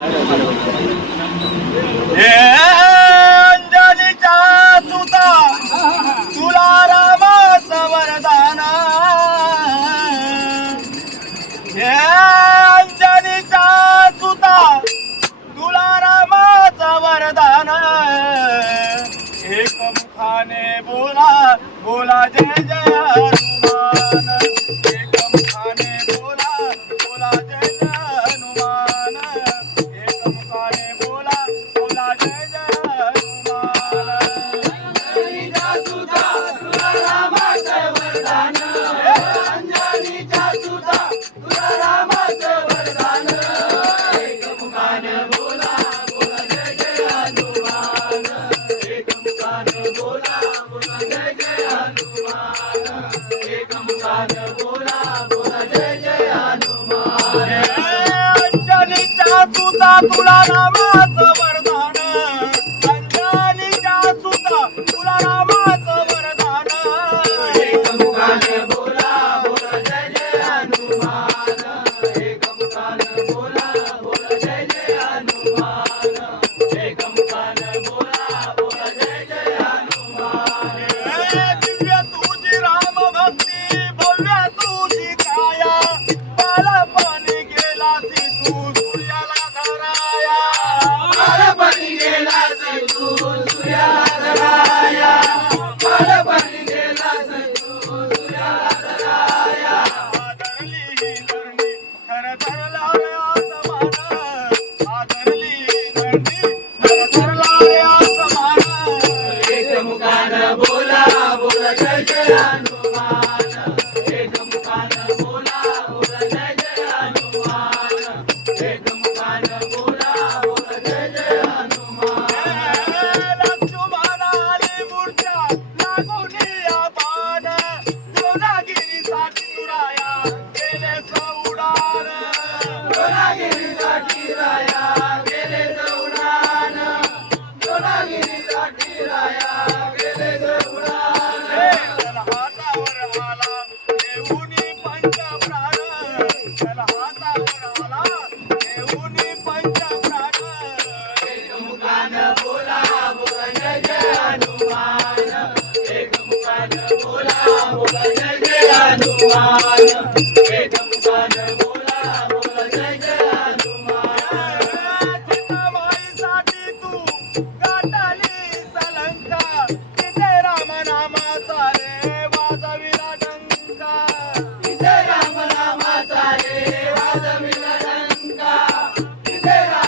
हे अंजनीच्या सुता तुला रामाचं वरदान, हे अंजनीच्या सुता तुला रामाचं वरदान, एकमुखाने बोला बोला जय जय हनुमान, एकमुखाने बोला बोला जय जय हनुमान, एकमुखाने बोला बोला जय जय हनुमान। अंजनीच्या सुता तुला रामाचं वरदान, अंजनीच्या सुता तुला रामाचं वरदान, एकमुखाने बोला बोला जय जय हनुमान, एकमुखाने बोला बोला जय जय हनुमान, एकमुखाने बोला बोला जय जय हनुमान। अंजनीच्या सुता तुला रामाचं वरदान, अंजनीच्या सुता तुला रामाचं वरदान, एकमुखाने बोला बोला जय जय हनुमान, एकमुखाने बोला बोला जय जय हनुमान, एकमुखाने बोला बोला जय जय हनुमान। दिव्य तुझी राम भक्ती भव्य तुझी काया, बालपणी गेलासी तू सूर्याला धराया, बालपणी गेलासी तू सूर्याला धराया, बालपणी गेलासी तू सूर्याला धराया, आदरली धरणी खर धरला रे आसमान, आदरली धरणी खर धरला रे आसमान, एकमुखाने बोला बोला जय जय हनुमान, एकमुखाने बोला बोला जय जय हनुमान, एकमुखाने बोला बोला जय जय हनुमान। लक्ष्मणाने मूर्छा लागून या बाण, द्रोणागिरीसाठी तुराया गेले सौडान, द्रोणागिरीसाठी राया गेले सौडान, द्रोणागिरीसाठी राया गेले सौडान। त्याला हातावर आला देऊनी पंचप्राण, त्याला हातावर आला देऊनी पंचप्राण, एकमुखाने बोला बोला जय जय हनुमान, एकमुखाने बोला बोला जय जय हनुमान,